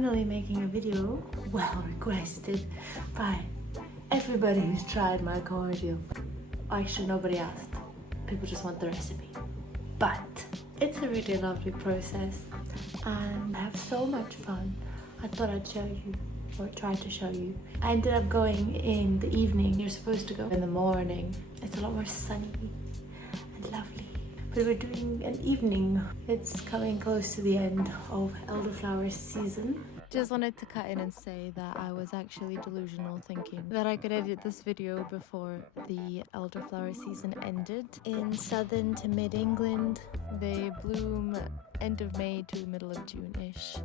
finally making a video, well requested by everybody who's tried my cordial. Actually, nobody asked. People just want the recipe. But it's a really lovely process and I have so much fun. I thought I'd show you, or try to show you. I ended up going in the evening. You're supposed to go in the morning. It's a lot more sunny and lovely. But we're doing an evening. It's coming close to the end of elderflower season. Just wanted to cut in and say that I was actually delusional, thinking that I could edit this video before the elderflower season ended. In southern to mid-England, they bloom end of May to middle of June-ish.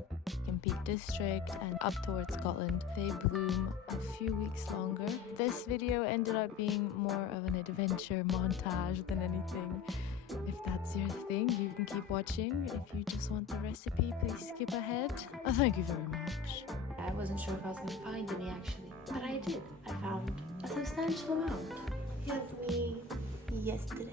In Peak District and up towards Scotland, they bloom a few weeks longer. This video ended up being more of an adventure montage than anything. If that's your thing, you can keep watching. If you just want the recipe, please skip ahead. Oh, thank you very much. I wasn't sure if I was going to find any actually, but I did. I found a substantial amount. Here's me yesterday.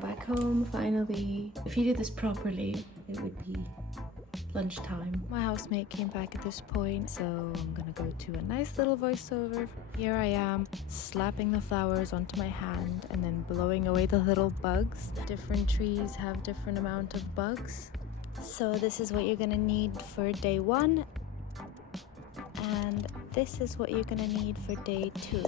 Back home finally. If you did this properly, it would be lunchtime. My housemate came back at this point, so I'm gonna go to a nice little voiceover. Here I am, slapping the flowers onto my hand and then blowing away the little bugs. Different trees have different amount of bugs. So this is what you're gonna need for day 1. And this is what you're gonna need for day 2.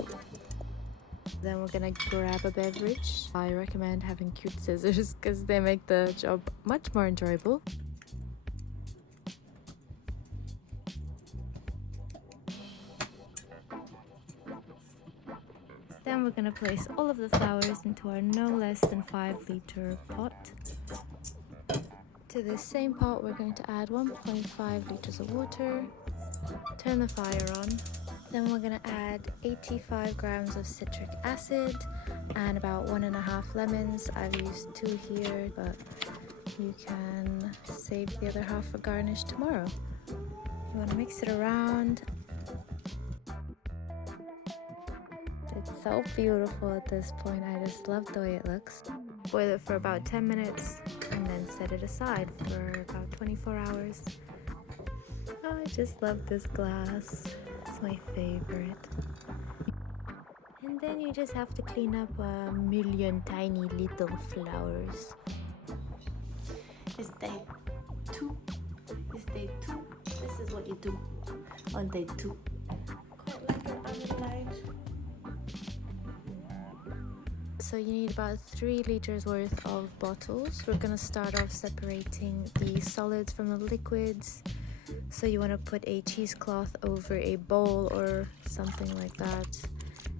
Then we're gonna grab a beverage. I recommend having cute scissors because they make the job much more enjoyable. Then we're gonna place all of the flowers into our no less than 5-liter pot. To this same pot, we're going to add 1.5 liters of water. Turn the fire on. Then we're going to add 85 grams of citric acid and about 1.5 lemons. I've used 2 here, but you can save the other half for garnish tomorrow. You want to mix it around. It's so beautiful at this point. I just love the way it looks. Boil it for about 10 minutes and then set it aside for about 24 hours. Oh, I just love this glass. It's my favorite. And then you just have to clean up a million tiny little flowers. It's day 2. It's day 2. This is what you do on day 2. Quite like it on the light. So you need about 3 liters worth of bottles. We're gonna start off separating the solids from the liquids. So you want to put a cheesecloth over a bowl or something like that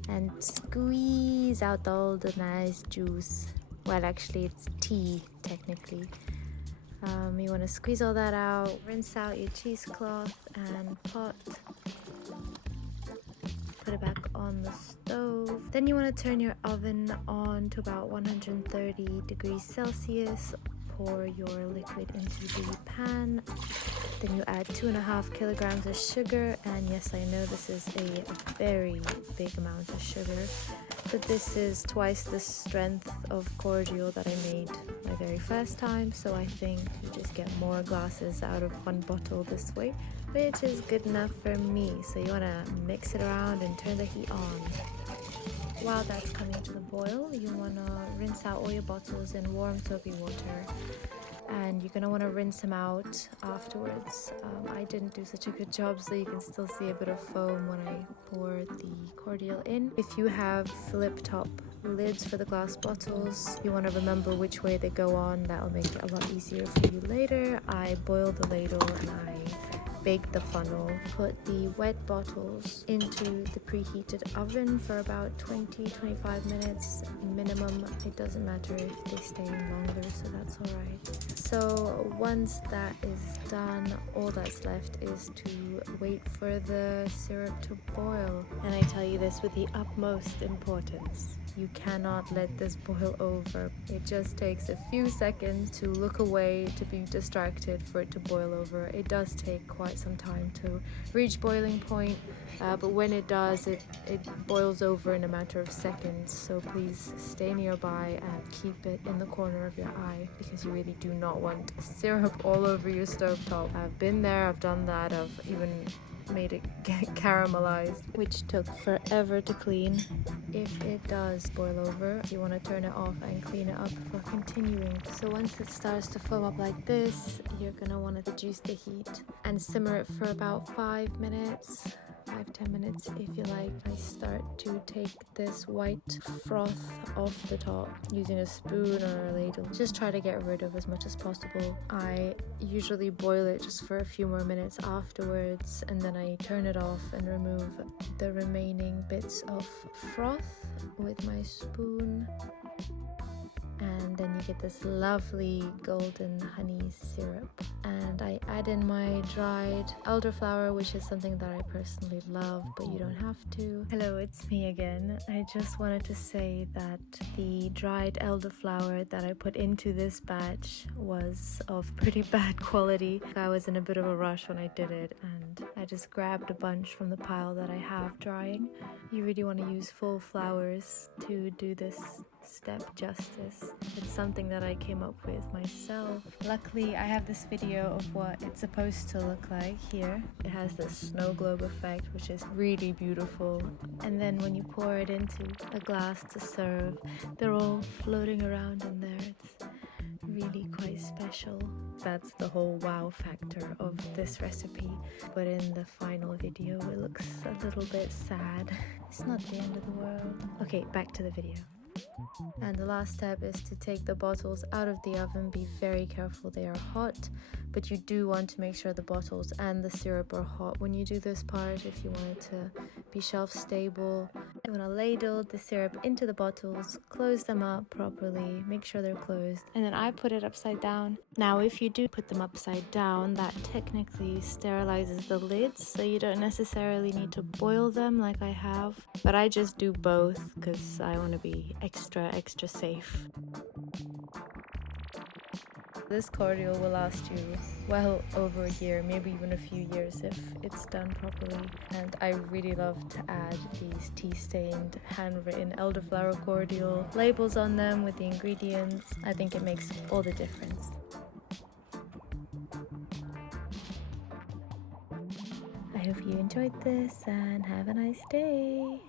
and squeeze out all the nice juice. Well, actually it's tea technically. You want to squeeze all that out, rinse out your cheesecloth and pot. Put it back on the stove. Then you want to turn your oven on to about 130 degrees Celsius. Pour your liquid into the pan. Then you add 2.5 kilograms of sugar, and yes, I know this is a very big amount of sugar, but this is twice the strength of cordial that I made my very first time, so I think you just get more glasses out of one bottle this way, which is good enough for me. So you want to mix it around and turn the heat on. While that's coming to the boil, you want to rinse out all your bottles in warm soapy water, and you're going to want to rinse them out afterwards. I didn't do such a good job, so you can still see a bit of foam when I pour the cordial in. If you have flip top lids for the glass bottles, you want to remember which way they go on. That'll make it a lot easier for you later. I boiled the ladle and I bake the funnel. Put the wet bottles into the preheated oven for about 20-25 minutes minimum. It doesn't matter if they stay in longer, so that's alright. So once that is done, all that's left is to wait for the syrup to boil. And I tell you this with the utmost importance. You cannot let this boil over. It just takes a few seconds to look away, to be distracted, for it to boil over. It does take quite some time to reach boiling point, but when it does, it boils over in a matter of seconds. So please stay nearby and keep it in the corner of your eye, because you really do not want syrup all over your stovetop. I've been there, I've done that, I've even made it get caramelized, which took forever to clean. If it does boil over, you want to turn it off and clean it up before continuing. So once it starts to foam up like this, you're gonna want to reduce the heat and simmer it for about 5 minutes. 5-10 minutes if you like. I start to take this white froth off the top using a spoon or a ladle. Just try to get rid of as much as possible. I usually boil it just for a few more minutes afterwards, and then I turn it off and remove the remaining bits of froth with my spoon. And then you get this lovely golden honey syrup. And I add in my dried elderflower, which is something that I personally love, but you don't have to. Hello, it's me again. I just wanted to say that the dried elderflower that I put into this batch was of pretty bad quality. I was in a bit of a rush when I did it, and I just grabbed a bunch from the pile that I have drying. You really want to use full flowers to do this step justice. It's something that I came up with myself. Luckily, I have this video of what it's supposed to look like here. It has this snow globe effect, which is really beautiful. And then when you pour it into a glass to serve, they're all floating around in there. It's really quite special. That's the whole wow factor of this recipe. But in the final video, it looks a little bit sad. It's not the end of the world. Okay, back to the video. And the last step is to take the bottles out of the oven. Be very careful, they are hot, but you do want to make sure the bottles and the syrup are hot when you do this part if you want it to be shelf stable. You want to ladle the syrup into the bottles, close them up properly, make sure they're closed, and then I put it upside down. Now if you do put them upside down, that technically sterilizes the lids, so you don't necessarily need to boil them like I have, but I just do both because I want to be extra safe. This cordial will last you well over a year, maybe even a few years if it's done properly. And I really love to add these tea-stained, handwritten elderflower cordial labels on them with the ingredients. I think it makes all the difference. I hope you enjoyed this and have a nice day.